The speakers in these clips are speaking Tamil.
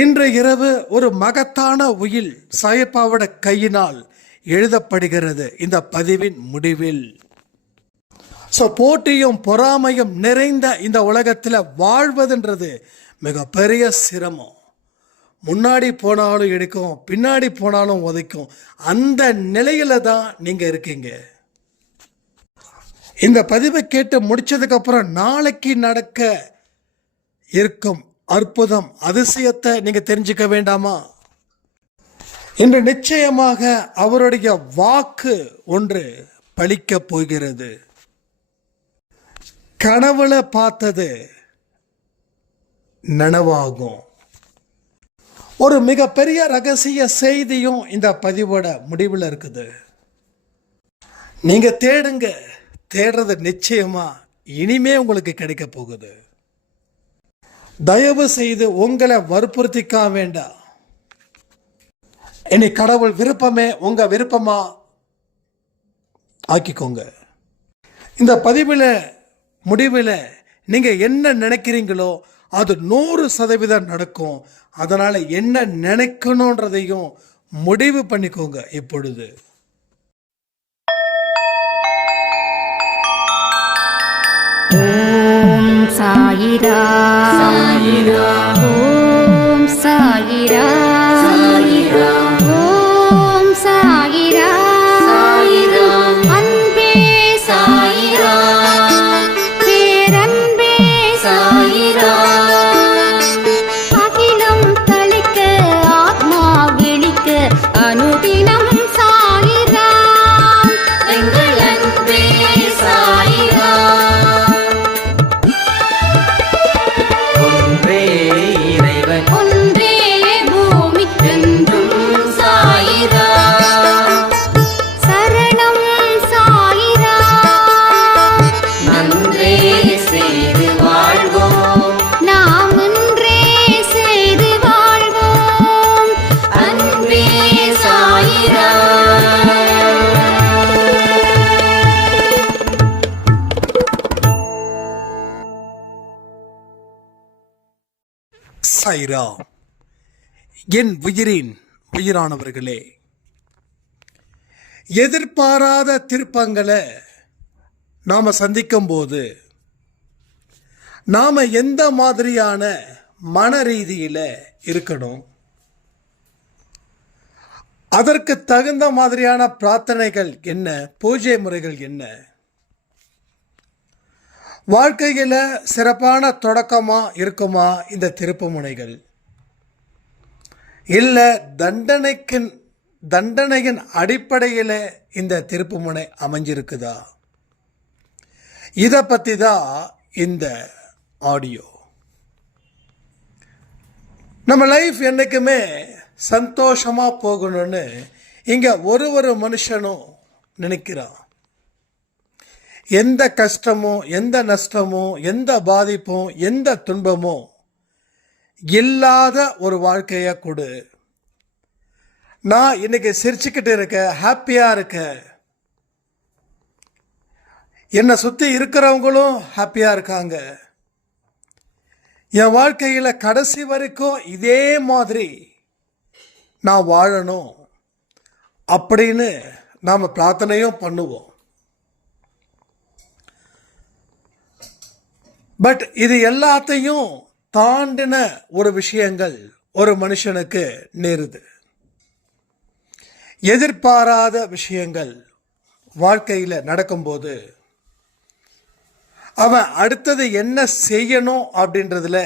இன்று இரவு ஒரு மகத்தான உயில் சாயப்பாவோட கையினால் எழுதப்படுகிறது இந்த பதிவின் முடிவில். போட்டியும் பொறாமையும் நிறைந்த இந்த உலகத்தில் வாழ்வதுன்றது மிகப்பெரிய சிரமம். முன்னாடி போனாலும் எடுக்கும், பின்னாடி போனாலும் உதைக்கும். அந்த நிலையில தான் நீங்க இருக்கீங்க. இந்த பதிவை கேட்டு முடிச்சதுக்கு அப்புறம் நாளைக்கு நடக்க இருக்கும் அற்புதம், அதிசயத்தை நீங்க தெரிஞ்சுக்க வேண்டாமா? இன்று நிச்சயமாக அவருடைய வாக்கு ஒன்று பலிக்க போகிறது. கனவுல பார்த்தது நனவாகும். ஒரு மிகப்பெரிய ரகசிய செய்தியும் இந்த பதிவோட முடிவில் இருக்குது. நீங்க தேடுங்க, தேடுறது நிச்சயமா இனிமே உங்களுக்கு கிடைக்க போகுது. தயவு செய்து உங்களை வற்புறுத்திக்க வேண்டாம். இனி கடவுள் விருப்பமே உங்க விருப்பமா ஆக்கிக்கோங்க. இந்த பதிவில் முடிவில் நீங்க என்ன நினைக்கிறீங்களோ அது 100% நடக்கும். அதனால என்ன நினைக்கணுன்றதையும் முடிவு பண்ணிக்கோங்க. இப்பொழுது ஓம் சாயிரா சாயிரா, ஓம் சாயிரா சாயிரா, ஓம் சாயிரா சாயிரா, அன்பே சாயிரா, பேரன்பே சாயிரா, அகிலம் தளிக்க ஆத்மா விழிக்க அனுதினம் சாயிரா, எங்கள் அன்பே சாயிரா. சாயிரா. என் உயிரின் உயிரானவர்களே, எதிர்பாராத திருப்பங்களை நாம சந்திக்கும் போது நாம எந்த மாதிரியான மன ரீதியில இருக்கணும், அதற்கு தகுந்த மாதிரியான பிரார்த்தனைகள் என்ன, பூஜை முறைகள் என்ன, வாழ்க்கையில் சிறப்பான தொடக்கமா இருக்குமா இந்த திருப்பு முனைகள், இல்லை தண்டனையின் அடிப்படையில் இந்த திருப்பு முனை அமைஞ்சிருக்குதா? இதை பற்றி தான் இந்த ஆடியோ. நம்ம லைஃப் என்றைக்குமே சந்தோஷமாக போகணும்னு இங்கே ஒரு மனுஷனும் நினைக்கிறான். எந்த கஷ்டமோ, எந்த நஷ்டமோ, எந்த பாதிப்பும், எந்த துன்பமோ இல்லாத ஒரு வாழ்க்கையை கொடு. நான் இன்னைக்கு சிரிச்சுக்கிட்டு இருக்கேன், ஹாப்பியா இருக்கேன், என்னை சுற்றி இருக்கிறவங்களும் ஹாப்பியா இருக்காங்க, என் வாழ்க்கையில் கடைசி வரைக்கும் இதே மாதிரி நான் வாழணும் அப்படின்னு நாம் பிரார்த்தனையும் பண்ணுவோம். பட் இது எல்லாத்தையும் தாண்டின ஒரு விஷயங்கள் ஒரு மனுஷனுக்கு நேருது. எதிர்பாராத விஷயங்கள் வாழ்க்கையில் நடக்கும்போது அவன் அடுத்தது என்ன செய்யணும் அப்படின்றதுல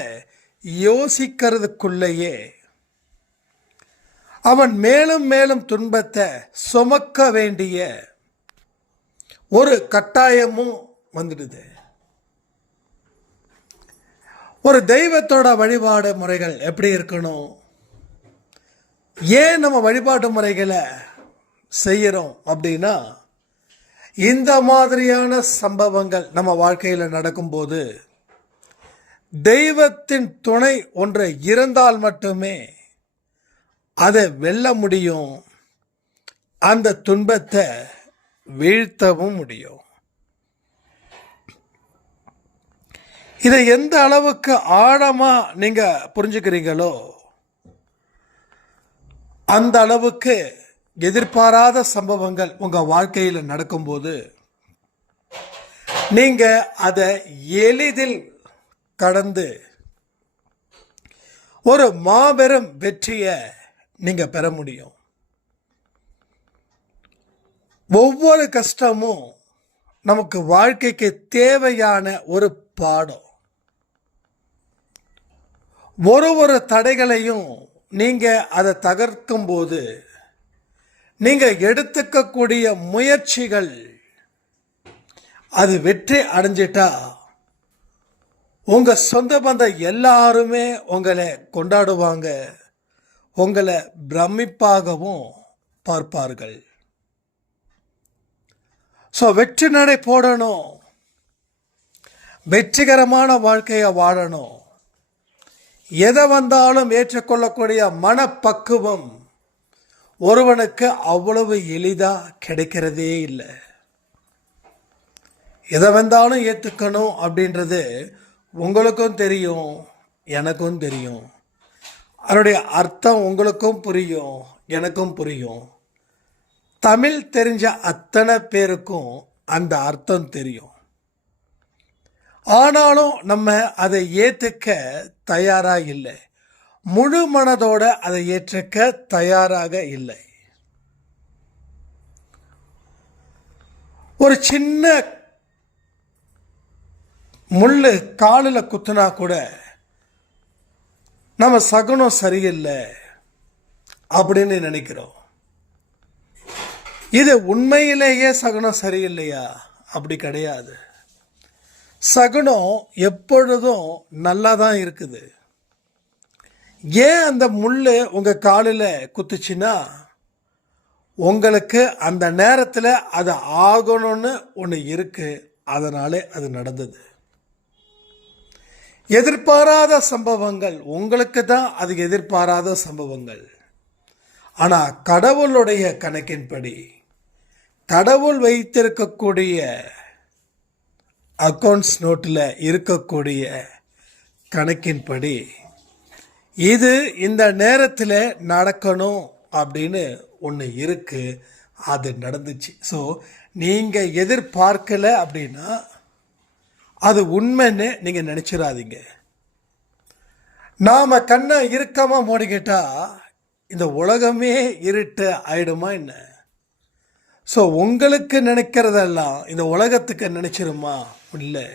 யோசிக்கிறதுக்குள்ளேயே அவன் மேலும் மேலும் துன்பத்தை சுமக்க வேண்டிய ஒரு கட்டாயமும் வந்துடுது. ஒரு தெய்வத்தோட வழிபாடு முறைகள் எப்படி இருக்கணும், ஏன் நம்ம வழிபாட்டு முறைகளை செய்கிறோம் அப்படின்னா, இந்த மாதிரியான சம்பவங்கள் நம்ம வாழ்க்கையில் நடக்கும்போது தெய்வத்தின் துணை ஒன்று இருந்தால் மட்டுமே அதை வெல்ல முடியும், அந்த துன்பத்தை வீழ்த்தவும் முடியும். இதை எந்த அளவுக்கு ஆழமாக நீங்கள் புரிஞ்சுக்கிறீங்களோ அந்த அளவுக்கு எதிர்பாராத சம்பவங்கள் உங்கள் வாழ்க்கையில் நடக்கும்போது நீங்கள் அதை எளிதில் கடந்து ஒரு மாபெரும் வெற்றியை நீங்கள் பெற முடியும். ஒவ்வொரு கஷ்டமும் நமக்கு வாழ்க்கைக்கு தேவையான ஒரு பாடம். ஒரு தடைகளையும் நீங்கள் அதை தகர்க்கும் போது நீங்கள் எடுத்துக்கக்கூடிய முயற்சிகள் அது வெற்றி அடைஞ்சிட்டா உங்கள் சொந்த பந்தம் எல்லாருமே உங்களை கொண்டாடுவாங்க, உங்களை பிரமிப்பாகவும் பார்ப்பார்கள். ஸோ வெற்றி நடை போடணும், வெற்றிகரமான வாழ்க்கையை வாழணும். எதை வந்தாலும் ஏற்றுக்கொள்ளக்கூடிய மனப்பக்குவம் ஒருவனுக்கு அவ்வளவு எளிதாக கிடைக்கிறதே இல்லை. எதை வந்தாலும் ஏற்றுக்கணும் அப்படின்றது உங்களுக்கும் தெரியும், எனக்கும் தெரியும். அதனுடைய அர்த்தம் உங்களுக்கும் புரியும், எனக்கும் புரியும். தமிழ் தெரிஞ்ச அத்தனை பேருக்கும் அந்த அர்த்தம் தெரியும். ஆனாலும் நம்ம அதை ஏற்றுக்க தயாராக இல்லை, முழு மனதோட அதை ஏற்றுக்க தயாராக இல்லை. ஒரு சின்ன முள்ளு காலில் குத்துனா கூட நம்ம சகுனம் சரியில்லை அப்படின்னு நினைக்கிறோம். இது உண்மையிலேயே சகுனம் சரியில்லையா? அப்படி கிடையாது. சகுனம் எப்பொழுதும் நல்லா தான் இருக்குது. ஏன் அந்த முள் உங்கள் காலில் குத்துச்சுன்னா உங்களுக்கு அந்த நேரத்தில் அது ஆகணும்னு ஒன்று இருக்குது, அதனாலே அது நடந்தது. எதிர்பாராத சம்பவங்கள் உங்களுக்கு தான் அது எதிர்பாராத சம்பவங்கள். ஆனால் கடவுளுடைய கணக்கின்படி, கடவுள் வைத்திருக்கக்கூடிய அக்கௌண்ட்ஸ் நோட்டில் இருக்கக்கூடிய கணக்கின்படி இது இந்த நேரத்தில் நடக்கணும் அப்படின்னு ஒன்று இருக்குது, அது நடந்துச்சு. ஸோ நீங்கள் எதிர்பார்க்கலை அப்படின்னா அது உண்மைன்னு நீங்கள் நினச்சிடாதீங்க. நாம் கண்ணை இறுக்கமாக மூடிக்கிட்டா இந்த உலகமே இருட்டு ஆயிடுமா என்ன? ஸோ உங்களுக்கு நினைக்கிறதெல்லாம் இந்த உலகத்துக்கு நினைச்சிருமா? இல்லை.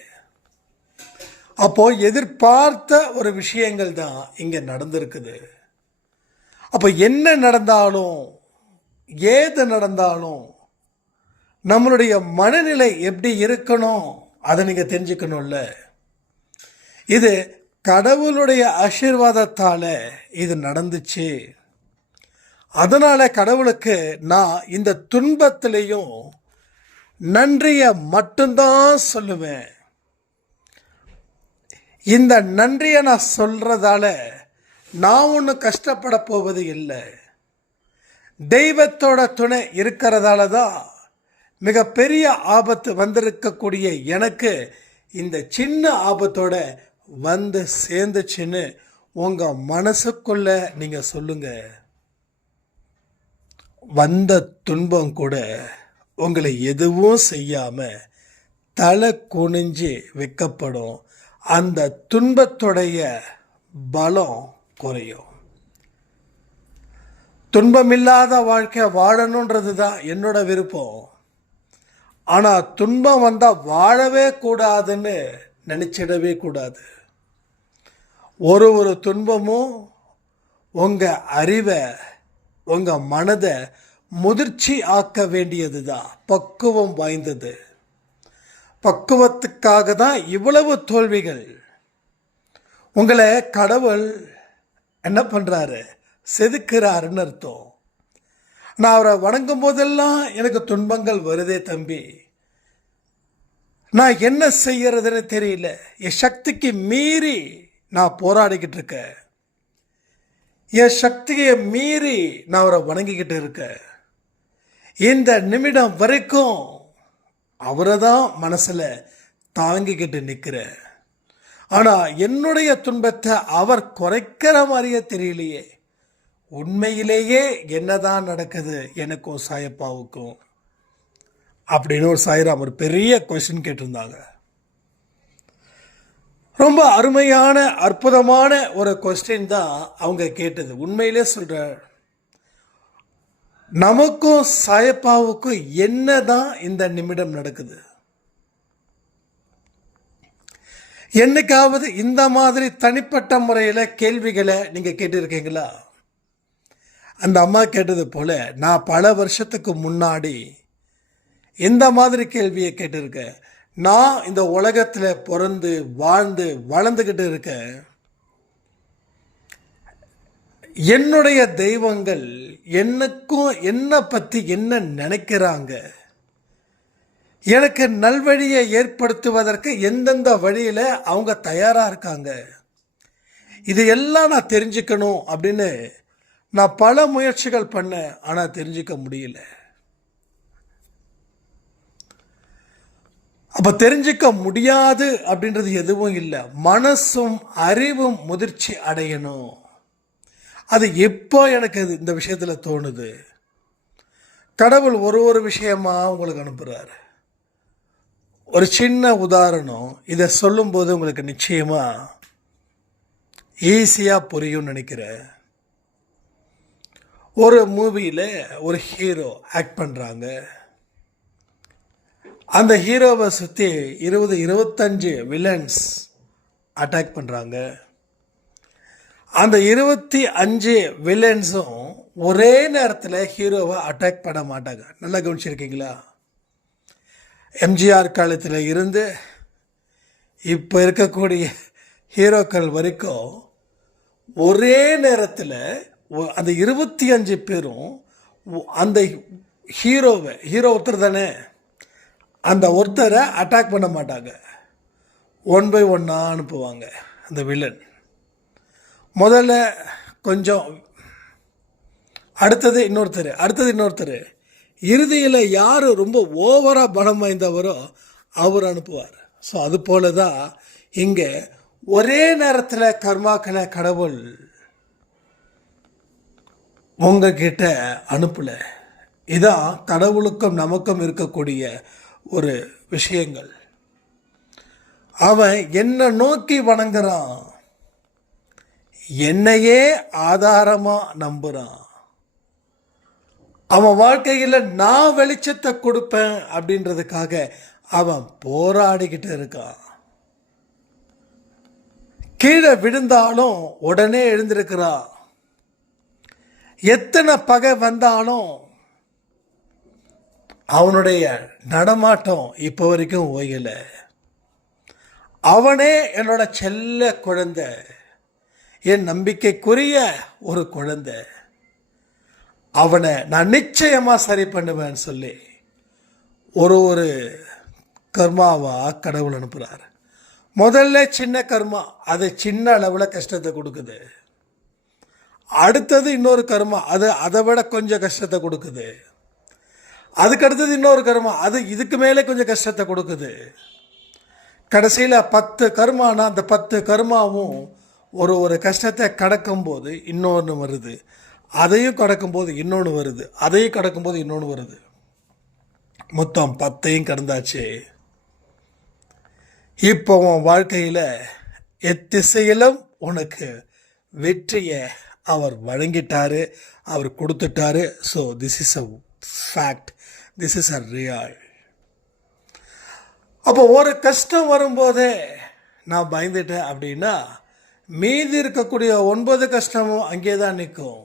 அப்போது எதிர்பார்த்த ஒரு விஷயங்கள் தான் இங்கே நடந்திருக்குது. அப்போ என்ன நடந்தாலும் ஏது நடந்தாலும் நம்மளுடைய மனநிலை எப்படி இருக்கணும் அதை நீங்கள் தெரிஞ்சுக்கணும்ல. இது கடவுளுடைய ஆசீர்வாதத்தால் இது நடந்துச்சு. அதனால் கடவுளுக்கு நான் இந்த துன்பத்திலையும் நன்றியை மட்டும்தான் சொல்லுவேன். இந்த நன்றியை நான் சொல்கிறதால நான் ஒன்றும் கஷ்டப்பட போவது இல்லை. தெய்வத்தோட துணை இருக்கிறதால தான் மிகப்பெரிய ஆபத்து வந்திருக்கக்கூடிய எனக்கு இந்த சின்ன ஆபத்தோட வந்து சேர்ந்துச்சுன்னு உங்கள் மனசுக்குள்ள நீங்கள் சொல்லுங்கள். வந்த துன்பம் கூட உங்களை எதுவும் செய்யாமல் தலை குனிஞ்சு வைக்கப்படும். அந்த துன்பத்துடைய பலம் குறையும். துன்பமில்லாத வாழ்க்கை வாழணுன்றது தான் என்னோட விருப்பம். ஆனால் துன்பம் வந்தால் வாழவே கூடாதுன்னு நினச்சிடவே கூடாது. ஒரு துன்பமும் உங்கள் அறிவை, உங்கள் மனதை முதிர்ச்சி ஆக்க வேண்டியது தான், பக்குவம் வாய்ந்தது. பக்குவத்துக்காக தான் இவ்வளவு தோல்விகள். உங்களை கடவுள் என்ன பண்ணுறாரு? செதுக்கிறாருன்னு அர்த்தம். நான் அவரை வணங்கும் போதெல்லாம் எனக்கு துன்பங்கள் வருதே தம்பி, நான் என்ன செய்யறதுன்னு தெரியல. என் சக்திக்கு மீறி நான் போராடிக்கிட்டு இருக்கேன். என் சக்தியை மீறி நான் அவரை வணங்கிக்கிட்டு இருக்கேன். இந்த நிமிடம் வரைக்கும் அவரை தான் மனசில் தாங்கிக்கிட்டு நிற்கிறேன். ஆனால் என்னுடைய துன்பத்தை அவர் குறைக்கிற மாதிரியே தெரியலையே. உண்மையிலேயே என்னதான் நடக்குது எனக்கும் சாயப்பாவுக்கும் அப்படின்னு ஒரு சாய்ராம் ஒரு பெரிய கொஸ்டின் கேட்டிருந்தாங்க. ரொம்ப அருமையான அற்புதமான ஒரு கொஸ்டின் தான் அவங்க கேட்டது. உண்மையிலே சொல்ற, நமக்கும் சாயப்பாவுக்கும் என்னதான் இந்த நிமிடம் நடக்குது? என்னைக்காவது இந்த மாதிரி தனிப்பட்ட முறையில் கேள்விகளை நீங்கள் கேட்டிருக்கீங்களா? அந்த அம்மா கேட்டது போல நான் பல வருஷத்துக்கு முன்னாடி இந்த மாதிரி கேள்வியை கேட்டிருக்கேன். நான் இந்த உலகத்தில் பிறந்து வாழ்ந்து வளர்ந்துக்கிட்டு இருக்கேன். என்னுடைய தெய்வங்கள் எனக்கும் என்னை பற்றி என்ன நினைக்கிறாங்க, எனக்கு நல்வழியை ஏற்படுத்துவதற்கு எந்தெந்த வழியில் அவங்க தயாராக இருக்காங்க, இதையெல்லாம் நான் தெரிஞ்சுக்கணும் அப்படின்னு நான் பல முயற்சிகள் பண்ணேன். ஆனால் தெரிஞ்சுக்க முடியல. அப்போ தெரிஞ்சிக்க முடியாது அப்படின்றது எதுவும் இல்லை. மனசும் அறிவும் முதிர்ச்சி அடையணும். அது எப்போ எனக்கு இந்த விஷயத்தில் தோணுது, கடவுள் ஒரு விஷயமா உங்களுக்கு அனுப்புகிறார். ஒரு சின்ன உதாரணம், இதை சொல்லும்போது உங்களுக்கு நிச்சயமாக ஈஸியாக புரியும்னு நினைக்கிறேன். ஒரு மூவியில் ஒரு ஹீரோ ஆக்ட் பண்ணுறாங்க. அந்த ஹீரோவை சுற்றி 20-25 வில்லன்ஸ் அட்டாக் பண்ணுறாங்க. அந்த 25 வில்லன்ஸும் ஒரே நேரத்தில் ஹீரோவை அட்டாக் பண்ண மாட்டாங்க. நல்லா கவனிச்சிருக்கீங்களா? எம்ஜிஆர் காலத்தில் இருந்து இப்போ இருக்கக்கூடிய ஹீரோக்கள் வரைக்கும் ஒரே நேரத்தில் அந்த 25 பேரும் அந்த ஹீரோ ஒருத்தர் தானே, அந்த ஒருத்தரை அட்டாக் பண்ண மாட்டாங்க. 1 by 1 அனுப்புவாங்க. அந்த வில்லன் முதல்ல கொஞ்சம், அடுத்தது இன்னொருத்தர், இறுதியில் யார் ரொம்ப ஓவராக பலம் வாய்ந்தவரோ அவர் அனுப்புவார். ஸோ அது போல தான் இங்கே ஒரே நேரத்தில் கர்மாக்களை கடவுள் உங்ககிட்ட அனுப்பலை. இதான் கடவுளுக்கும் நமக்கும் இருக்கக்கூடிய ஒரு விஷயங்கள். அவன் என்னை நோக்கி வணங்குறான், என்னையே ஆதாரமாக நம்புகிறான். அவன் வாழ்க்கையில் நான் வெளிச்சத்தை கொடுப்பேன் அப்படின்றதுக்காக அவன் போராடிக்கிட்டு இருக்கான். கீழே விழுந்தாலும் உடனே எழுந்திருக்கிறான். எத்தனை பகை வந்தாலும் அவனுடைய நடமாட்டம் இப்போ வரைக்கும் ஓயலை. அவனே என்னோட செல்ல குழந்தை, என் நம்பிக்கைக்குரிய ஒரு குழந்தை, அவனை நான் நிச்சயமாக சரி பண்ணுவேன்னு சொல்லி ஒரு கர்மாவா கடவுள் அனுப்புகிறார். முதல்ல சின்ன கர்மா, அது சின்ன அளவில் கஷ்டத்தை கொடுக்குது. அடுத்தது இன்னொரு கர்மா, அது அதை விட கொஞ்சம் கஷ்டத்தை கொடுக்குது. அதுக்கடுத்தது இன்னொரு கர்மா, அது இதுக்கு மேலே கொஞ்சம் கஷ்டத்தை கொடுக்குது. கடைசியில் 10 கர்மானா அந்த 10 கர்மாவும் ஒரு கஷ்டத்தை கடக்கும்போது இன்னொன்று வருது, அதையும் கடக்கும்போது இன்னொன்று வருது, அதையும் கடக்கும்போது இன்னொன்று வருது. மொத்தம் 10ஐயும் கடந்தாச்சு. இப்போ உன் வாழ்க்கையில் எத்திசையிலும் உனக்கு வெற்றியை அவர் வழங்கிட்டாரு, அவர் கொடுத்துட்டாரு. So this is a fact, this is a real. அப்போ ஒரு கஷ்டம் வரும்போதே நான் பயந்துட்டேன் அப்படின்னா மீதி இருக்கக்கூடிய 9 கஷ்டமும் அங்கே தான் நிற்கும்.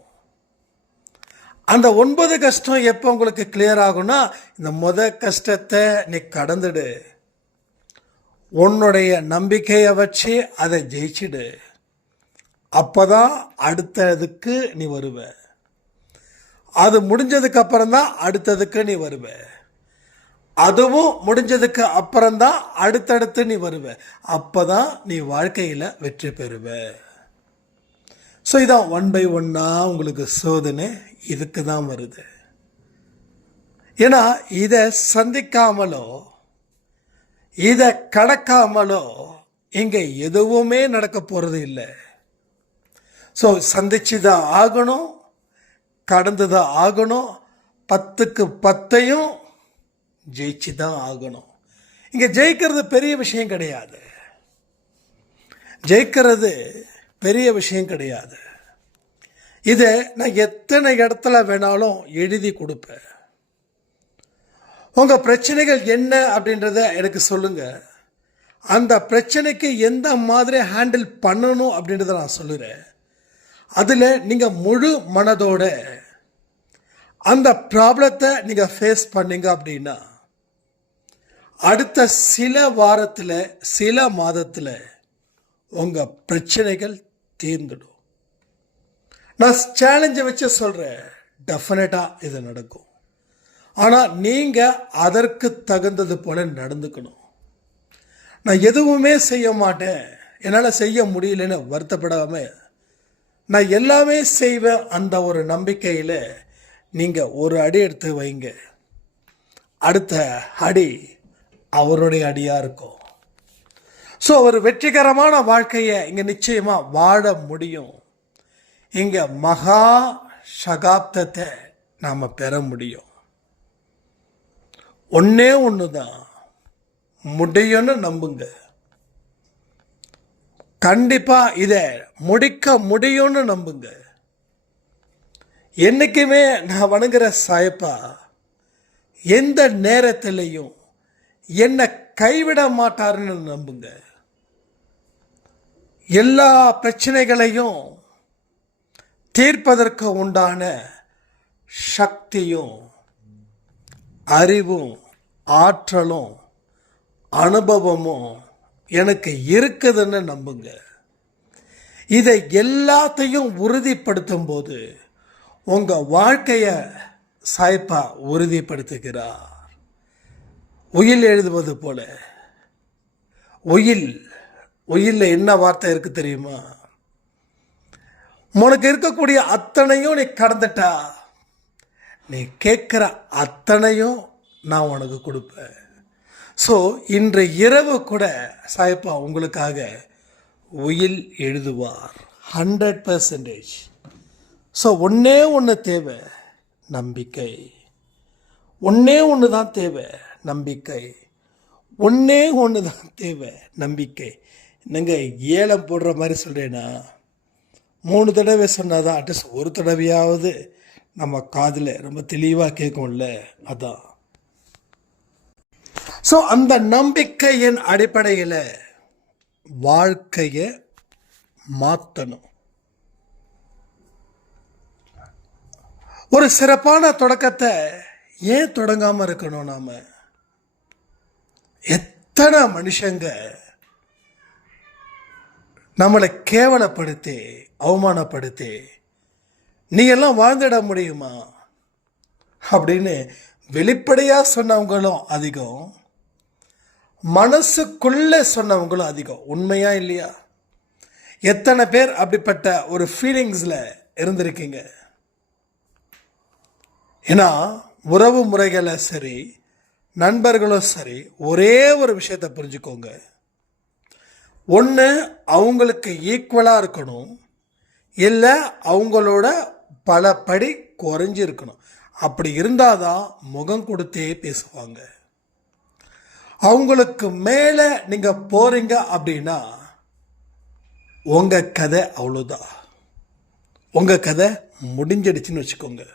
அந்த 9 கஷ்டம் எப்போ உங்களுக்கு கிளியர் ஆகும்னா, இந்த கஷ்டத்தை நீ கடந்துடு, உன்னுடைய நம்பிக்கையை வச்சு அதை ஜெயிச்சிடு. அப்போதான் அடுத்ததுக்கு நீ வருவ. அது முடிஞ்சதுக்கு அப்புறம்தான் அடுத்ததுக்கு நீ வருவ. அதுவும் முடிஞ்சதுக்கு அப்புறம்தான் அடுத்தடுத்து நீ வருவ. அப்போதான் நீ வாழ்க்கையில் வெற்றி பெறுவ. ஸோ இதான் 1 by 1 உங்களுக்கு சோதனை இதுக்கு தான் வருது. ஏன்னா இதை சந்திக்காமலோ இதை கடக்காமலோ இங்கே எதுவுமே நடக்க போகிறது இல்லை. ஸோ சந்திச்சு தான் ஆகணும். கடந்து தான் ஆகணும். 10க்கு 10ஐயும் ஜெயிச்சு தான் ஆகணும். இங்கே ஜெயிக்கிறது பெரிய விஷயம் கிடையாது. ஜெயிக்கிறது பெரிய விஷயம் கிடையாது. இதை நான் எத்தனை இடத்துல வேணாலும் எழுதி கொடுப்பேன். உங்கள் பிரச்சனைகள் என்ன அப்படின்றத எனக்கு சொல்லுங்கள். அந்த பிரச்சனைக்கு எந்த மாதிரி ஹேண்டில் பண்ணணும் அப்படின்றத நான் சொல்லுறேன். அதில் நீங்கள் முழு மனதோட அந்த ப்ராப்ளத்தை நீங்கள் ஃபேஸ் பண்ணீங்க அப்படின்னா அடுத்த சில வாரத்தில் சில மாதத்தில் உங்கள் பிரச்சனைகள் தீர்ந்துடும். நான் சேலஞ்சை வச்சு சொல்கிறேன், டெஃபினட்டாக இது நடக்கும். ஆனால் நீங்கள் அதற்கு தகுந்தது போல நடந்துக்கணும். நான் எதுவுமே செய்ய மாட்டேன், என்னால் செய்ய முடியலன்னு வருத்தப்படாமல் நான் எல்லாமே செய்வேன் அந்த ஒரு நம்பிக்கையில் நீங்கள் ஒரு அடி எடுத்து வைங்க. அடுத்த அடி அவருடைய அடியாக இருக்கும். ஸோ ஒரு வெற்றிகரமான வாழ்க்கையை இங்கே நிச்சயமாக வாழ முடியும். இங்கே மகா சகாப்தத்தை நாம் பெற முடியும். ஒன்றே ஒன்று தான், முடியும்னு நம்புங்க. கண்டிப்பாக இதை முடிக்க முடியும்னு நம்புங்க. என்றைக்குமே நான் வணங்குற சாயப்பா எந்த நேரத்திலையும் என்னை கைவிட மாட்டாருன்னு நம்புங்க. எல்லா பிரச்சனைகளையும் தீர்ப்பதற்கு உண்டான சக்தியும் அறிவும் ஆற்றலும் அனுபவமும் எனக்கு இருக்குதுன்னு நம்புங்க. இதை எல்லாத்தையும் உறுதிப்படுத்தும் போது உங்கள் வாழ்க்கையை சாய்ப்பா உறுதிப்படுத்துகிறார். உயில் எழுதுவது போல, உயிலில் என்ன வார்த்தை இருக்கு தெரியுமா? உனக்கு இருக்கக்கூடிய அத்தனையும் நீ கடந்துட்டா நீ கேட்குற அத்தனையும் நான் உனக்கு கொடுப்பேன். ஸோ இன்று இரவு கூட சாயப்பா உங்களுக்காக உயில் எழுதுவார் 100%. ஸோ ஒன்றே ஒன்று தேவை, நம்பிக்கை. ஒன்றே ஒன்று தான் தேவை, நம்பிக்கை. ஒன்றே ஒன்று தான் தேவை, நம்பிக்கை. என்னங்க ஏலம் போடுற மாதிரி சொல்கிறேன்னா, 3 தடவை சொன்னால் தான் அட்லீஸ்ட் ஒரு தடவையாவது நம்ம காதில் ரொம்ப தெளிவாக கேட்கும்ல, அதான். ஸோ அந்த நம்பிக்கையின் அடிப்படையில் வாழ்க்கையை மாற்றணும். ஒரு சிறப்பான தொடக்கத்தை ஏன் தொடங்காமல் இருக்கணும்? நாம் எத்தனை மனுஷங்க நம்மளை கேவலப்படுத்தி அவமானப்படுத்தி நீ எல்லாம் வாழ்ந்துட முடியுமா அப்படின்னு வெளிப்படையாக சொன்னவங்களும் அதிகம், மனசுக்குள்ளே சொன்னவங்களும் அதிகம். உண்மையா இல்லையா? எத்தனை பேர் அப்படிப்பட்ட ஒரு ஃபீலிங்ஸில் இருந்திருக்கீங்க? ஏன்னா உறவு முறைகளை சரி, நண்பர்களும் சரி, ஒரே ஒரு விஷயத்தை புரிஞ்சுக்கோங்க. ஒன்று அவங்களுக்கு ஈக்குவலாக இருக்கணும், இல்லை அவங்களோட பல படி குறைஞ்சி இருக்கணும். அப்படி இருந்தால் தான் முகம் கொடுத்தே பேசுவாங்க. அவங்களுக்கு மேலே நீங்கள் போகிறீங்க அப்படின்னா உங்கள் கதை அவ்வளோதான், உங்கள் கதை முடிஞ்சிடுச்சுன்னு வச்சுக்கோங்க.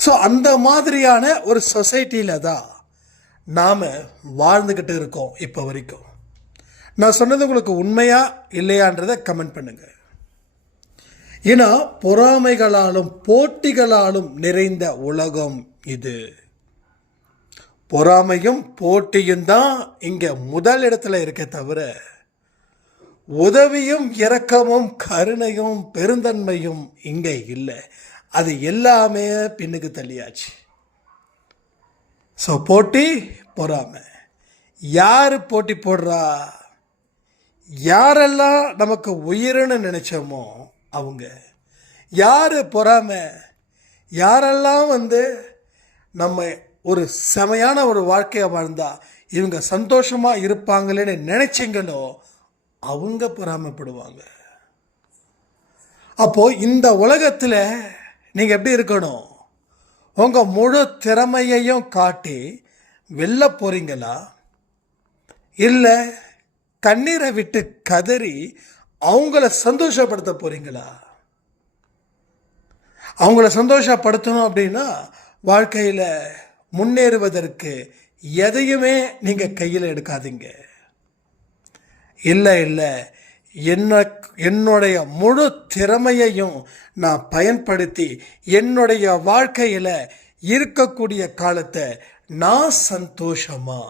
ஸோ அந்த மாதிரியான ஒரு சொசைட்டியில் தான் நாம் வாழ்ந்துக்கிட்டு இருக்கோம் இப்போ வரைக்கும். நான் சொன்னது உங்களுக்கு உண்மையா இல்லையான்றதை கமெண்ட் பண்ணுங்கள். ஏன்னா பொறாமைகளாலும் போட்டிகளாலும் நிறைந்த உலகம் இது. பொறாமையும் போட்டியும் தான் இங்கே முதல் இடத்துல இருக்க தவிர உதவியும் இரக்கமும் கருணையும் பெருந்தன்மையும் இங்கே இல்லை. அது எல்லாமே பின்னுக்கு தள்ளியாச்சு. ஸோ போட்டி பொறாமை. யார் போட்டி போடுறா? யாரெல்லாம் நமக்கு உயிர்னு நினைச்சோமோ அவங்க. யார் பொறாமை? யாரெல்லாம் நம்ம ஒரு செமையான ஒரு வாழ்க்கையை வாழ்ந்தா இவங்க சந்தோஷமாக இருப்பாங்களேன்னு நினைச்சிங்களோ அவங்க பொறாமைப்படுவாங்க. அப்போது இந்த உலகத்தில் நீங்கள் எப்படி இருக்கணும்? உங்கள் முழு திறமையையும் காட்டி வெல்ல போகிறீங்களா? இல்லை கண்ணீரை விட்டு கதறி அவங்கள சந்தோஷப்படுத்த போகிறீங்களா? அவங்கள சந்தோஷப்படுத்தணும் அப்படின்னா வாழ்க்கையில் முன்னேறுவதற்கு எதையுமே நீங்கள் கையில் எடுக்காதீங்க. இல்லை என்னுடைய முழு திறமையையும் நான் பயன்படுத்தி என்னுடைய வாழ்க்கையில் இருக்கக்கூடிய காலத்தை நான் சந்தோஷமா,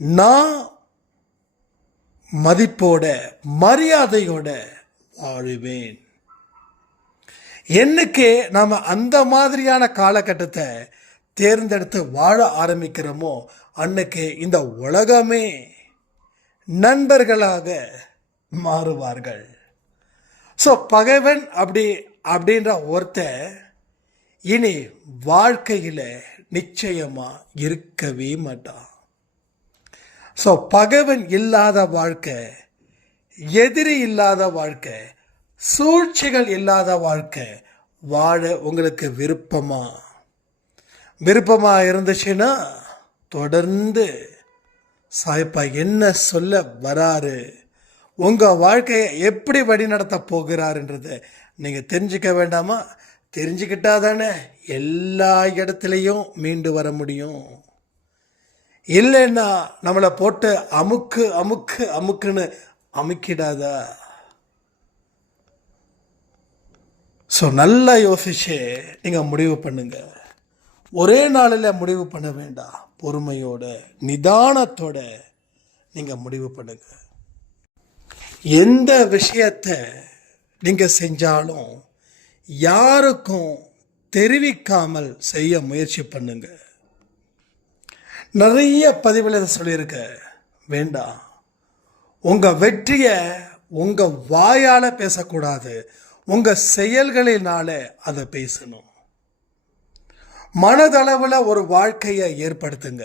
நான் மதிப்போட மரியாதையோட வாழுவேன். என்னைக்கு நாம் அந்த மாதிரியான காலகட்டத்தை தேர்ந்தெடுத்து வாழ ஆரம்பிக்கிறோமோ அன்னைக்கு இந்த உலகமே நண்பர்களாக மாறுவார்கள். ஸோ பகைவன் அப்படின்ற ஒருத்தன் இனி வாழ்க்கையில் நிச்சயமாக இருக்கவே மாட்டான். ஸோ பகைவன் இல்லாத வாழ்க்கை, எதிரி இல்லாத வாழ்க்கை, சூழ்ச்சிகள் இல்லாத வாழ்க்கை வாழ உங்களுக்கு விருப்பமாக இருந்துச்சுன்னா தொடர்ந்து சாயப்பா என்ன சொல்ல வராரு, உங்கள் வாழ்க்கையை எப்படி வழிநடத்த போகிறாருன்றதை நீங்கள் தெரிஞ்சுக்க வேண்டாமா? தெரிஞ்சுக்கிட்டா தானே எல்லா இடத்துலையும் மீண்டு வர முடியும். இல்லைன்னா நம்மளை போட்டு அமுக்குன்னு அமுக்கிடாதா? ஸோ நல்லா யோசிச்சு நீங்கள் முடிவு பண்ணுங்க. ஒரே நாளில் முடிவு பண்ண வேண்டாம். பொறுமையோட நிதானத்தோட நீங்கள் முடிவு பண்ணுங்க. எந்த விஷயத்தை நீங்கள் செஞ்சாலும் யாருக்கும் தெரிவிக்காமல் செய்ய முயற்சி பண்ணுங்க. நிறைய பதிவில் சொல்லியிருக்க வேண்டாம். உங்கள் வெற்றியை உங்கள் வாயால் பேசக்கூடாது, உங்கள் செயல்களினால அதை பேசணும். மனதளவில் ஒரு வாழ்க்கையை ஏற்படுத்துங்க.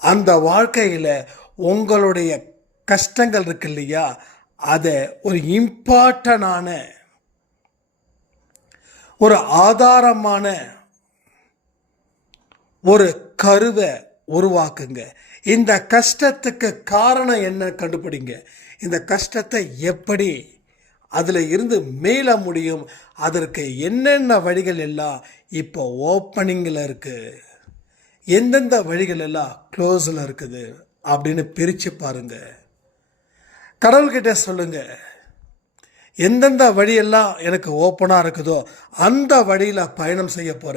அந்த வாழ்க்கையில் உங்களுடைய கஷ்டங்கள் இருக்கு இல்லையா, அதை ஒரு இம்பார்ட்டனான ஒரு ஆதாரமான ஒரு கருவை உருவாக்குங்க. இந்த கஷ்டத்துக்கு காரணம் என்ன கண்டுபிடிங்க. இந்த கஷ்டத்தை எப்படி அதில் இருந்து மேல முடியும், அதற்கு என்னென்ன வழிகள் எல்லாம் இப்போ ஓப்பனிங்கில் இருக்குது, எந்தெந்த வழிகள் எல்லாம் க்ளோஸில் இருக்குது அப்படின்னு பிரித்து பாருங்க. கடவுள்கிட்ட சொல்லுங்க, எந்தெந்த வழியெல்லாம் எனக்கு ஓப்பனாக இருக்குதோ அந்த வழியில் பயணம் செய்ய போகிற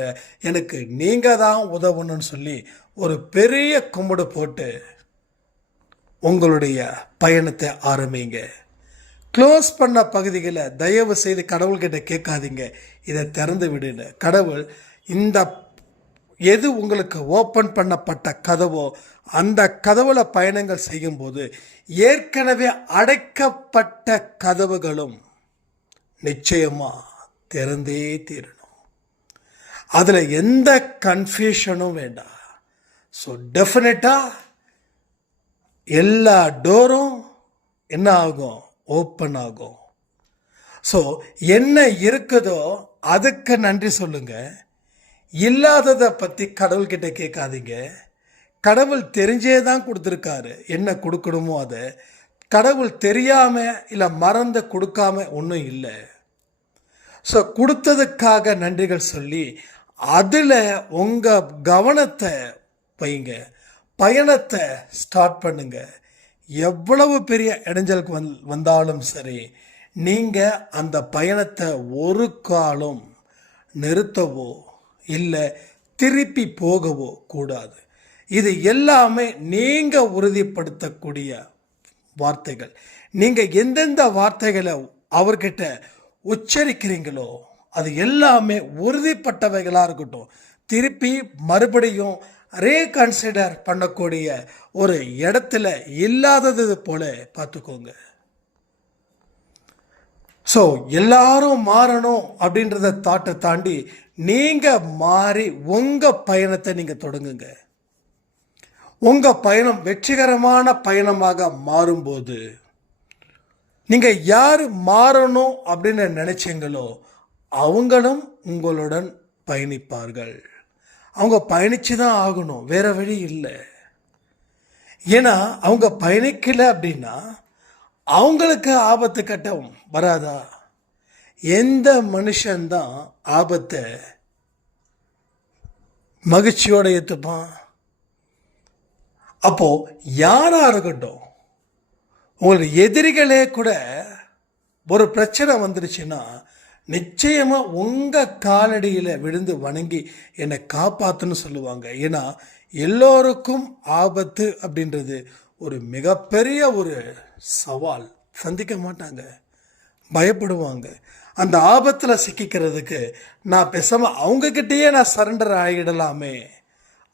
எனக்கு நீங்கள் தான் உதவணும்னு சொல்லி ஒரு பெரிய கும்பிடு போட்டு உங்களுடைய பயணத்தை ஆரம்பிங்க. க்ளோஸ் பண்ண பகுதிகளை தயவு செய்து கடவுள்கிட்ட கேட்காதீங்க, இதை திறந்து விடுங்க. கடவுள் இந்த எது உங்களுக்கு ஓப்பன் பண்ணப்பட்ட கதவோ அந்த கதவுல பயணங்கள் செய்யும்போது ஏற்கனவே அடைக்கப்பட்ட கதவுகளும் நிச்சயமாக திறந்தே தீரணும். அதில் எந்த கன்ஃபியூஷனும் வேண்டாம். ஸோ டெஃபினட்டாக எல்லா டோரும் என்ன ஆகும், ஓப்பன் ஆகும். ஸோ என்ன இருக்குதோ அதுக்கு நன்றி சொல்லுங்க. இல்லாததை பற்றி கடவுள்கிட்ட கேட்காதீங்க. கடவுள் தெரிஞ்சே தான் கொடுத்துருக்காரு. என்ன கொடுக்கணுமோ அதை கடவுள் தெரியாமல் இல்லை மறந்து கொடுக்காம ஒன்றும் இல்லை. ஸோ கொடுத்ததுக்காக நன்றிகள் சொல்லி அதில் உங்கள் கவனத்தை வைங்க. பயணத்தை ஸ்டார்ட் பண்ணுங்க. எவ்வளவு பெரிய இடைஞ்சலுக்கு வந்தாலும் சரி, நீங்கள் அந்த பயணத்தை ஒரு காலம் நிறுத்தவோ இல்லை திருப்பி போகவோ கூடாது. இது எல்லாமே நீங்கள் உறுதிப்படுத்தக்கூடிய வார்த்தைகள். நீங்கள் எந்தெந்த வார்த்தைகளை அவர்கிட்ட உச்சரிக்கிறீங்களோ அது எல்லாமே உறுதிப்பட்டவைகளாக இருக்கட்டும். திருப்பி மறுபடியும் ரீகன்சிடர் பண்ணக்கூடிய ஒரு இடத்துல இல்லாதது போல பார்த்துக்கோங்க. ஸோ எல்லாரும் மாறணும் அப்படின்றத தாட்டை தாண்டி நீங்கள் மாறி உங்கள் பயணத்தை நீங்கள் தொடங்குங்க. உங்கள் பயணம் வெற்றிகரமான பயணமாக மாறும்போது நீங்கள் யார் மாறணும் அப்படின்னு நினைச்சீங்களோ அவங்களும் உங்களுடன் பயணிப்பார்கள். அவங்க பயணிச்சு தான் ஆகணும், வேற வழி இல்லை. ஏன்னா அவங்க பயணிக்கல அப்படின்னா அவங்களுக்கு ஆபத்து கட்டம் வராதா? எந்த மனுஷன்தான் ஆபத்தை மகிழ்ச்சியோட ஏற்றுப்பான்? அப்போ யாரா இருக்கட்டும், உங்களுடைய எதிரிகளே கூட ஒரு பிரச்சனை வந்துருச்சுன்னா நிச்சயமா உங்க காலடியில் விழுந்து வணங்கி என்னை காப்பாத்துன்னு சொல்லுவாங்க. ஏன்னா எல்லோருக்கும் ஆபத்து அப்படின்றது ஒரு மிகப்பெரிய ஒரு சவால். சந்திக்க மாட்டாங்க, பயப்படுவாங்க. அந்த ஆபத்தில் சிக்கிக்கிறதுக்கு நான் பேசாமல் அவங்கக்கிட்டேயே நான் சரண்டர் ஆகிடலாமே,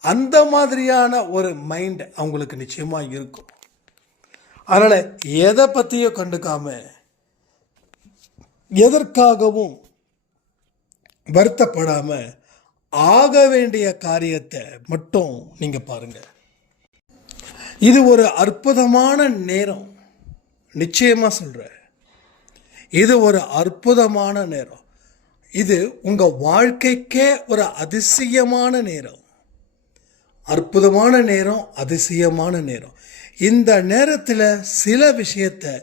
அந்த மாதிரியான ஒரு மைண்ட் அவங்களுக்கு நிச்சயமாக இருக்கும். அதனால் எதை பற்றியும் கண்டுக்காம எதற்காகவும் வருத்தப்படாம ஆக வேண்டிய காரியத்தை மட்டும் நீங்க பாருங்க. இது ஒரு அற்புதமான நேரம், நிச்சயமா சொல்றேன். இது ஒரு அற்புதமான நேரம். இது உங்க வாழ்க்கைக்கே ஒரு அதிசயமான நேரம். அற்புதமான நேரம், அதிசயமான நேரம். இந்த நேரத்தில் சில விஷயத்தை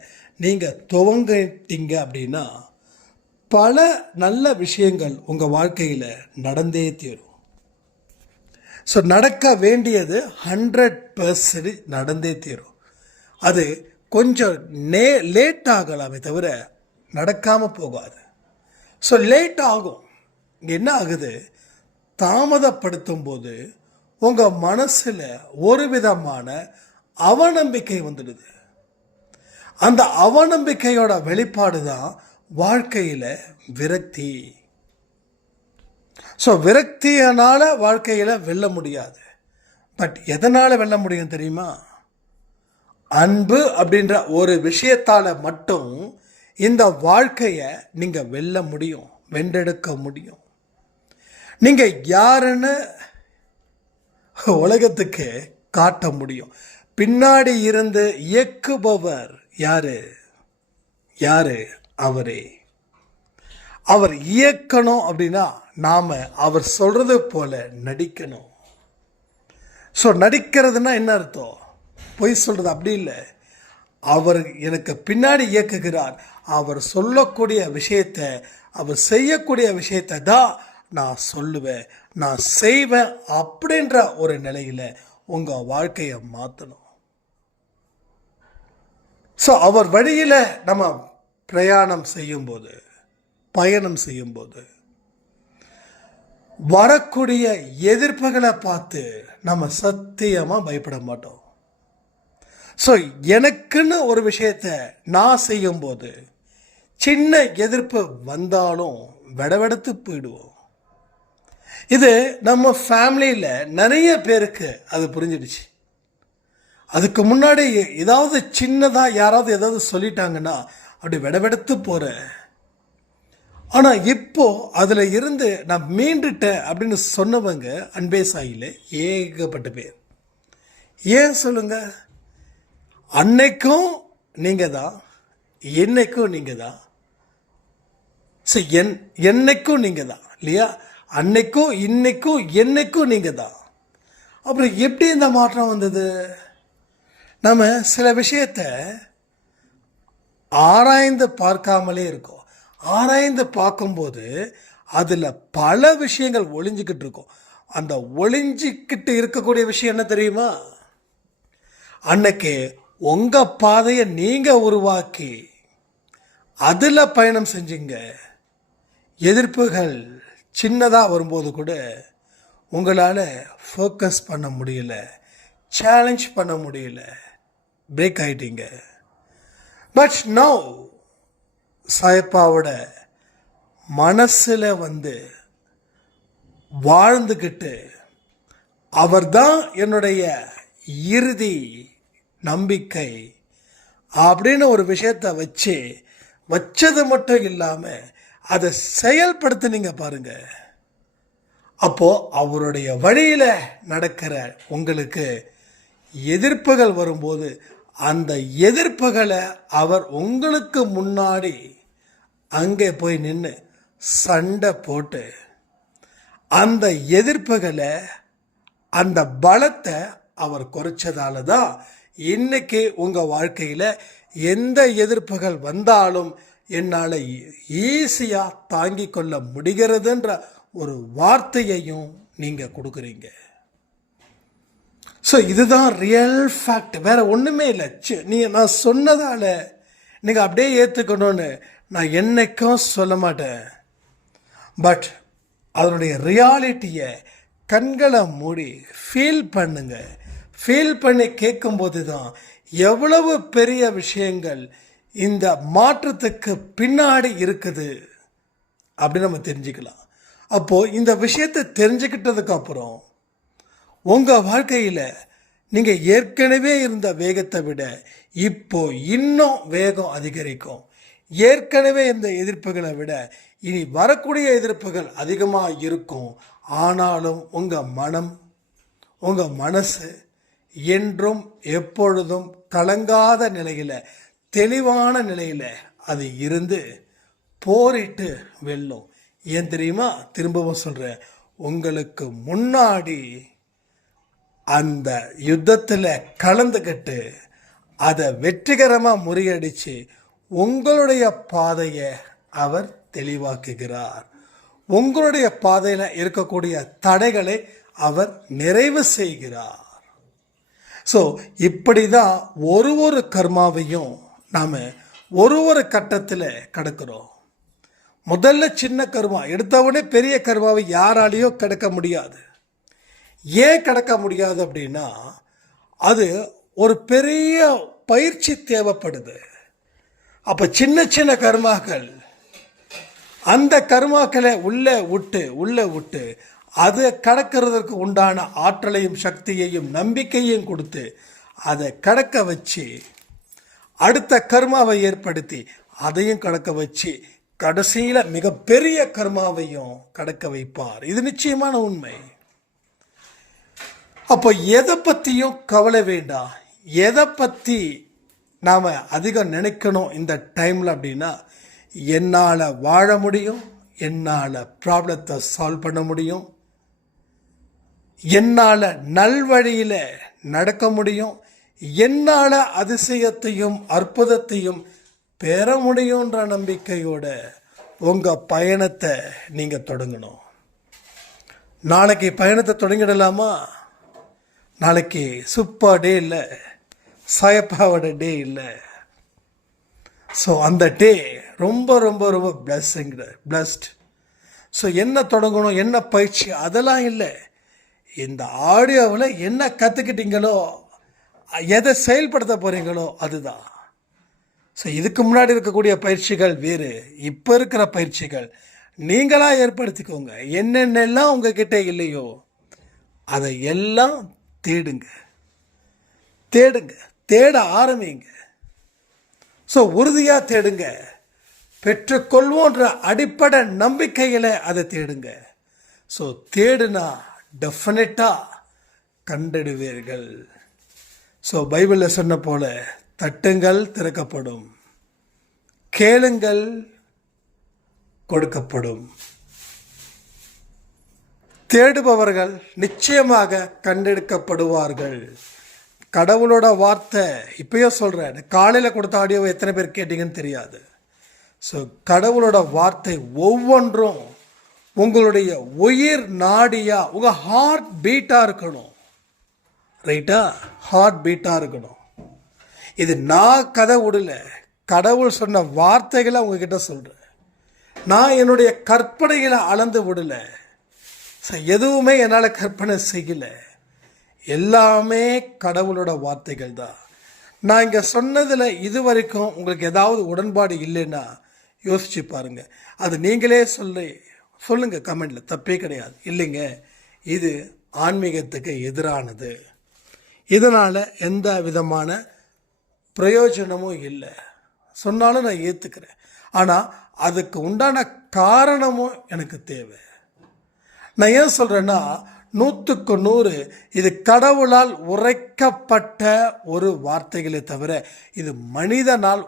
நீங்க துவங்கிட்டீங்க அப்படின்னா பல நல்ல விஷயங்கள் உங்கள் வாழ்க்கையில் நடந்தே தீரும். ஸோ நடக்க வேண்டியது 100% நடந்தே தீரும். அது கொஞ்சம் லேட் ஆகலாமே தவிர நடக்காமல் போகாது. ஸோ லேட் ஆகும். என்ன ஆகுது, தாமதப்படுத்தும் போது உங்கள் மனசில் ஒரு விதமான அவநம்பிக்கை வந்துடுது. அந்த அவநம்பிக்கையோட வெளிப்பாடு தான் வாழ்க்கையில் விரக்தி. ஸோ விரக்தியனால வாழ்க்கையில் வெல்ல முடியாது. பட் எதனால் வெல்ல முடியும் தெரியுமா? அன்பு அப்படின்ற ஒரு விஷயத்தால் மட்டும் இந்த வாழ்க்கையை நீங்கள் வெல்ல முடியும், வென்றெடுக்க முடியும். நீங்கள் யாருன்னு உலகத்துக்கு காட்ட முடியும். பின்னாடி இருந்து இயக்குபவர் யாரு? அவரே. அவர் இயக்கணும் அப்படின்னா நாம அவர் சொல்றது போல நடிக்கணும். ஸோ நடிக்கிறதுனா என்ன அர்த்தம்? பொய் சொல்றது அப்படி இல்லை. அவர் எனக்கு பின்னாடி இயக்குகிறார், அவர் சொல்லக்கூடிய விஷயத்தை, அவர் செய்யக்கூடிய விஷயத்தை தான் நான் சொல்லுவேன், நான் செய்வேன் அப்படின்ற ஒரு நிலையில உங்க வாழ்க்கையை மாற்றணும். ஸோ அவர் வழியில் நம்ம பயணம் செய்யும்போது வரக்கூடிய எதிர்ப்புகளை பார்த்து நம்ம சத்தியமாக பயப்பட மாட்டோம். ஸோ எனக்குன்னு ஒரு விஷயத்தை நான் செய்யும்போது சின்ன எதிர்ப்பு வந்தாலும் விடவெடுத்து போயிடுவோம். இது நம்ம ஃபேமிலியில் நிறைய பேருக்கு அது புரிஞ்சிடுச்சு. அதுக்கு முன்னாடி ஏதாவது சின்னதாக யாராவது ஏதாவது சொல்லிட்டாங்கன்னா அப்படி விடவெடுத்து போகிறேன். ஆனால் இப்போ அதில் இருந்து நான் மீண்டுட்டேன் அப்படின்னு சொன்னவங்க அன்பே சாயில ஏகப்பட்ட பேர். ஏன் சொல்லுங்க? அன்னைக்கும் நீங்கள் தான், என்னைக்கும் நீங்கள் தான். சரி, என்னைக்கும் நீங்கள் தான் இல்லையா? அன்னைக்கும் இன்னைக்கும் என்னைக்கும் நீங்கள் தான். அப்புறம் எப்படி இந்த மாற்றம் வந்தது? நம்ம சில விஷயத்தை ஆராய்ந்து பார்க்காமலே இருக்கோம். ஆராய்ந்து பார்க்கும்போது அதில் பல விஷயங்கள் ஒளிஞ்சிக்கிட்டு இருக்கும். அந்த ஒளிஞ்சிக்கிட்டு இருக்கக்கூடிய விஷயம் என்ன தெரியுமா? அன்னைக்கு உங்கள் பாதையை நீங்கள் உருவாக்கி அதில் பயணம் செஞ்சீங்க. எதிர்ப்புகள் சின்னதாக வரும்போது கூட உங்களால் ஃபோக்கஸ் பண்ண முடியல, சேலஞ்ச் பண்ண முடியல, பிரேக் ஆயிட்டீங்க. பட் நவ் சாயப்பாவோட மனசில் வாழ்ந்துக்கிட்டு அவர்தான் என்னுடைய இறுதி நம்பிக்கை அப்படின்னு ஒரு விஷயத்தை வச்சது மட்டும் இல்லாமல் அதை செயல்படுத்தினீங்க பாருங்க. அப்போ அவருடைய வழியில் நடக்கிற உங்களுக்கு எதிர்ப்புகள் வரும்போது அந்த எதிர்ப்புகளை அவர் உங்களுக்கு முன்னாடி அங்கே போய் நின்று சண்டை போட்டு அந்த எதிர்ப்புகளை, அந்த பலத்தை அவர் குறைச்சதால தான் இன்னைக்கு உங்கள் வாழ்க்கையில் எந்த எதிர்ப்புகள் வந்தாலும் என்னால் ஈஸியாக தாங்கி கொள்ள முடிகிறதுன்ற ஒரு வார்த்தையையும் நீங்கள் கொடுக்குறீங்க. ஸோ இதுதான் ரியல் ஃபேக்ட், வேற ஒன்றுமே இல்லை. நான் சொன்னதால் நீங்கள் அப்படியே ஏற்றுக்கணும்னு நான் என்னைக்கும் சொல்ல மாட்டேன். பட் அதனுடைய ரியாலிட்டியை கண்களை மூடி ஃபீல் பண்ணுங்க. ஃபீல் பண்ணி கேட்கும்போது தான் எவ்வளவு பெரிய விஷயங்கள் இந்த மாற்றத்துக்கு பின்னாடி இருக்குது அப்படின்னு நம்ம தெரிஞ்சுக்கலாம். அப்போது இந்த விஷயத்தை தெரிஞ்சுக்கிட்டதுக்கு அப்புறம் உங்கள் வாழ்க்கையில் நீங்கள் ஏற்கனவே இருந்த வேகத்தை விட இப்போ இன்னும் வேகம் அதிகரிக்கும். ஏற்கனவே இந்த எதிர்ப்புகளை விட இனி வரக்கூடிய எதிர்ப்புகள் அதிகமாக இருக்கும். ஆனாலும் உங்கள் மனம், உங்கள் மனசு என்றும் எப்பொழுதும் கலங்காத நிலையில், தெளிவான நிலையில் அது இருந்து போரிட்டு வெல்லும். ஏன் தெரியுமா? திரும்பவும் சொல்கிறேன், உங்களுக்கு முன்னாடி அந்த யுத்தத்தில் கலந்துக்கிட்டு அதை வெற்றிகரமாக முறியடித்து உங்களுடைய பாதையை அவர் தெளிவாக்குகிறார். உங்களுடைய பாதையில் இருக்கக்கூடிய தடைகளை அவர் நிறைவு செய்கிறார். ஸோ இப்படி தான் ஒரு கர்மாவையும் நாம் ஒரு கட்டத்தில் கடக்கிறோம். முதல்ல சின்ன கர்மா எடுத்தவுடனே பெரிய கர்மாவை யாராலேயோ கடக்க முடியாது. ஏன் கடக்க முடியாது அப்படின்னா அது ஒரு பெரிய பயிற்சி தேவைப்படுது. அப்போ சின்ன கர்மாக்கள், அந்த கர்மாக்களை உள்ளே விட்டு அதை கடக்கிறதுக்கு உண்டான ஆற்றலையும் சக்தியையும் நம்பிக்கையும் கொடுத்து அதை கடக்க வச்சு அடுத்த கர்மாவை ஏற்படுத்தி அதையும் கடக்க வச்சு கடைசியில் மிகப்பெரிய கர்மாவையும் கடக்க வைப்பார். இது நிச்சயமான உண்மை. அப்போ எதை பற்றியும் கவலை வேண்டாம். எதை பற்றி நாம் அதிகம் நினைக்கணும் இந்த டைமில் அப்படின்னா, என்னால் வாழ முடியும், என்னால் ப்ராப்ளத்தை சால்வ் பண்ண முடியும், என்னால் நல்வழியில் நடக்க முடியும், என்னால் அதிசயத்தையும் அற்புதத்தையும் பெற முடியுன்ற நம்பிக்கையோட உங்கள் பயணத்தை நீங்கள் தொடங்கணும். நாளைக்கு பயணத்தை தொடங்கிடலாமா? நாளைக்கு சூப்பர் டே இல்லை, சாயப்பாவோட டே இல்லை. ஸோ அந்த டே ரொம்ப பிளஸ்ட். ஸோ என்ன தொடங்கணும், என்ன பயிற்சி, அதெல்லாம் இல்லை. இந்த ஆடியோவில் என்ன கற்றுக்கிட்டீங்களோ, எதை செயல்படுத்த போகிறீங்களோ அதுதான். ஸோ இதுக்கு முன்னாடி இருக்கக்கூடிய பயிற்சிகள் வேறு, இப்போ இருக்கிற பயிற்சிகள் நீங்களாக ஏற்படுத்திக்கோங்க. என்னென்னலாம் உங்ககிட்ட இல்லையோ அதை எல்லாம் தேடுங்க, தேட ஆரம்பிங்க. ஸோ உறுதியாக தேடுங்க. பெற்றுக்கொள்வோன்ற அடிப்படை நம்பிக்கையில் அதை தேடுங்க. ஸோ தேடுனா டெஃபினட்டாக கண்டெடுவீர்கள். ஸோ பைபிளில் சொன்ன போல, தட்டுங்கள் திறக்கப்படும், கேளுங்கள் கொடுக்கப்படும், தேடுபவர்கள் நிச்சயமாக கண்டெடுக்கப்படுவார்கள். கடவுளோட வார்த்தை இப்பயோ சொல்கிறேன். காலையில் கொடுத்த ஆடியோவை எத்தனை பேர் கேட்டீங்கன்னு தெரியாது. ஸோ கடவுளோட வார்த்தை ஒவ்வொன்றும் உங்களுடைய உயிர் நாடியாக, உங்கள் ஹார்ட் பீட்டாக இருக்கணும். ரைட்டா? ஹார்ட் பீட்டாக இருக்கணும். இது நான் கதை விடல, கடவுள் சொன்ன வார்த்தைகளை உங்ககிட்ட சொல்கிறேன். நான் என்னுடைய கற்பனைகளை அளந்து விடலை. எதுவுமே என்னால் கற்பனை செய்யலை. எல்லாமே கடவுளோட வார்த்தைகள் தான். நான் இங்கே சொன்னதில் இது வரைக்கும் உங்களுக்கு ஏதாவது உடன்பாடு இல்லைன்னா யோசிச்சு பாருங்கள். அது நீங்களே சொல்லுங்கள் கமெண்டில், தப்பே கிடையாது. இல்லைங்க, இது ஆன்மீகத்துக்கு எதிரானது, இதனால் எந்த விதமான பிரயோஜனமும் இல்லை சொன்னாலும் நான் ஏற்றுக்கிறேன். ஆனால் அதுக்கு உண்டான காரணமும் எனக்கு தேவை. நான் ஏன் சொல்கிறேன்னா, 100க்கு 100 இது கடவுளால் உரைக்கப்பட்ட ஒரு வார்த்தைகளை தவிர இது மனிதனால்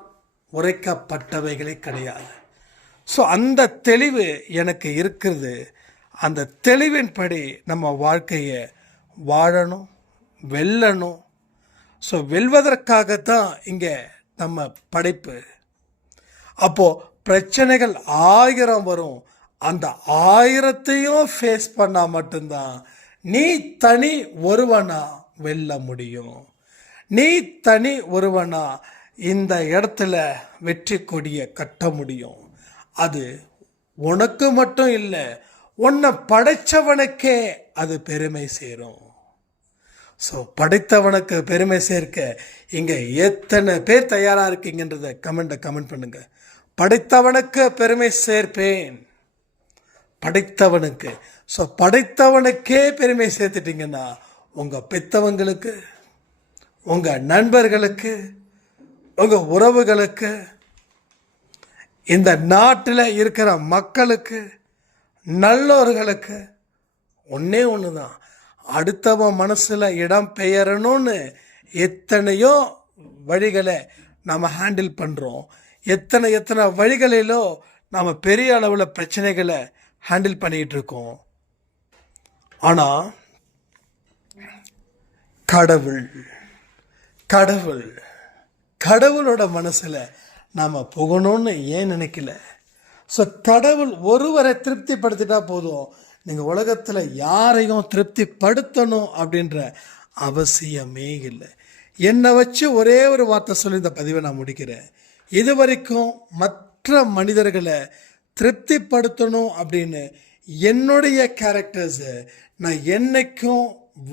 உரைக்கப்பட்டவைகளே கிடையாது. ஸோ அந்த தெளிவு எனக்கு இருக்கிறது. அந்த தெளிவின்படி நம்ம வாழ்க்கையை வாழணும், வெல்லணும். ஸோ வெல்வதற்காகத்தான் இங்கே நம்ம படைப்பு. அப்போது பிரச்சனைகள் 1000 வரும். அந்த 1000த்தையும் ஃபேஸ் பண்ணால் மட்டும்தான் நீ தனி ஒருவனா வெல்ல முடியும். நீ தனி ஒருவனா இந்த இடத்துல வெற்றி கொடியை கட்ட முடியும். அது உனக்கு மட்டும் இல்லை, உன்னை படைச்சவனுக்கே அது பெருமை சேரும். ஸோ படைத்தவனுக்கு பெருமை சேர்க்க இங்கே எத்தனை பேர் தயாராக இருக்கீங்கன்றதை கமெண்ட் பண்ணுங்க. படைத்தவனுக்கு பெருமை சேர்ப்பேன், படைத்தவனுக்கு. ஸோ படைத்தவனுக்கே பெருமை சேர்த்துட்டீங்கன்னா உங்கள் பெத்தவங்களுக்கு, உங்கள் நண்பர்களுக்கு, உங்கள் உறவுகளுக்கு, இந்த நாட்டில் இருக்கிற மக்களுக்கு, நல்லோர்களுக்கு ஒன்றே ஒன்று தான், அடுத்தவன் மனசில் இடம் பெயரணும்னு எத்தனையோ வழிகளை நாம் ஹேண்டில் பண்ணுறோம். எத்தனை வழிகளிலோ நாம் பெரிய அளவில் பிரச்சனைகளை ஹேண்டில் பண்ணிகிட்டு இருக்கோம். ஆனால் கடவுளோட மனசில் நாம் போகணும்னு ஏன் நினைக்கல? ஸோ கடவுள் ஒருவரை திருப்திப்படுத்திட்டா போதும். நீங்கள் உலகத்தில் யாரையும் திருப்திப்படுத்தணும் அப்படின்ற அவசியமே இல்லை. என்னை வச்சு ஒரே ஒரு வார்த்தை சொல்லி இந்த பதிவை நான் முடிக்கிறேன். இது வரைக்கும் மற்ற மனிதர்களை திருப்திப்படுத்தணும் அப்படின்னு என்னுடைய கேரக்டர்ஸை நான் என்னைக்கும்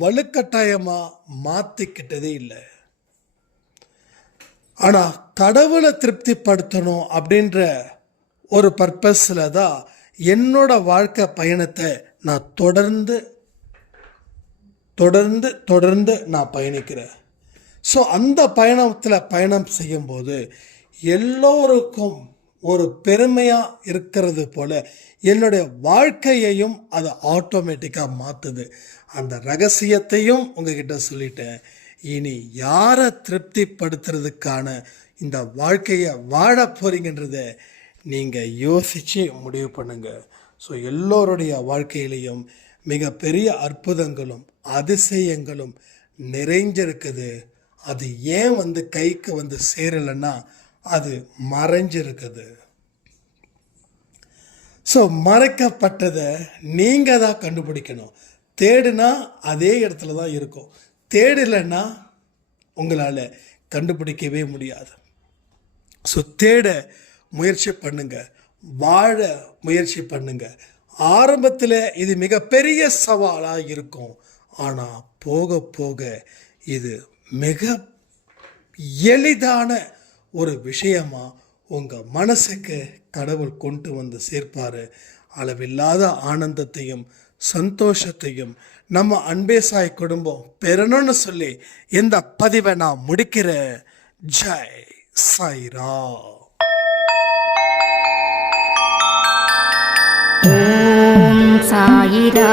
வலுக்கட்டாயமாக மாற்றிக்கிட்டதே இல்லை. ஆனால் கடவுளை திருப்திப்படுத்தணும் அப்படின்ற ஒரு பர்பஸில் தான் என்னோட வாழ்க்கை பயணத்தை நான் தொடர்ந்து நான் பயணிக்கிறேன். ஸோ அந்த பயணம் செய்யும்போது எல்லோருக்கும் ஒரு பெருமையாக இருக்கிறது போல் என்னுடைய வாழ்க்கையையும் அது ஆட்டோமேட்டிக்காக மாற்றுது. அந்த ரகசியத்தையும் உங்ககிட்ட சொல்லிட்டேன். இனி யாரை திருப்திப்படுத்துறதுக்கான இந்த வாழ்க்கையை வாழ போகிறீங்கன்றதை நீங்கள் யோசித்து முடிவு பண்ணுங்கள். ஸோ எல்லோருடைய வாழ்க்கையிலையும் மிகப்பெரிய அற்புதங்களும் அதிசயங்களும் நிறைஞ்சிருக்குது. அது ஏன் கைக்கு சேரலைன்னா அது மறைஞ்சிருக்குது. ஸோ மறைக்கப்பட்டதை நீங்கள் தான் கண்டுபிடிக்கணும். தேடுனா அதே இடத்துல தான் இருக்கும், தேடலைன்னா உங்களால் கண்டுபிடிக்கவே முடியாது. ஸோ தேட முயற்சி பண்ணுங்க, வாழ முயற்சி பண்ணுங்க. ஆரம்பத்தில் இது மிகப்பெரிய சவாலாக இருக்கும். ஆனால் போக போக இது மிக எளிதான ஒரு விஷயமா உங்கள் மனசுக்கு கடவுள் கொண்டு சேர்ப்பார். அளவில்லாத ஆனந்தத்தையும் சந்தோஷத்தையும் நம்ம அன்பே சாய் குடும்பம் பெறணும்னு சொல்லி இந்த பதிவை நான் முடிக்கிறேன். ஜெய் சாய்ராம். ஓம் சாயிரா.